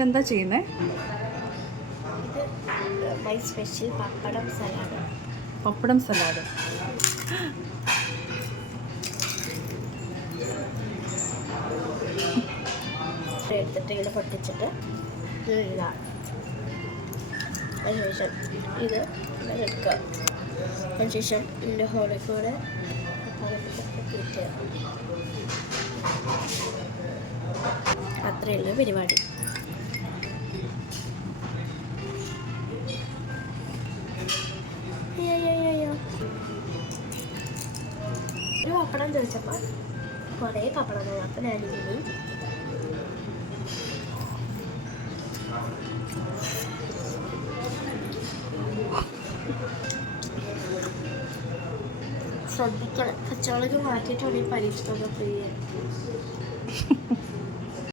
ഇതെന്താ ചെയ്യുന്നത്? ഇത് my special pappadam salad. Pappadam salad. എടുത്തിട്ട് ഇങ്ങനെ പൊട്ടിച്ചിട്ട് ഇത് ഇതാണ്. അതിനുശേഷം ഇത് ഇങ്ങനെ എടുക്കുക. അതിനുശേഷം ഇതിൻ്റെ ഹോളിൽ കൂടെ കിട്ടുക. അത്രയുള്ള പരിപാടി. ഒരു പപ്പടം ചോദിച്ചപ്പോൾ കുറേ പപ്പടം തോന്നും. അപ്പം ഞാനിങ്ങനെ ശ്രദ്ധിക്കണം. പച്ചമുളക് മാറ്റിയിട്ട് വേണമെങ്കിൽ പരീക്ഷിച്ചൊക്കെ ചെയ്യാൻ.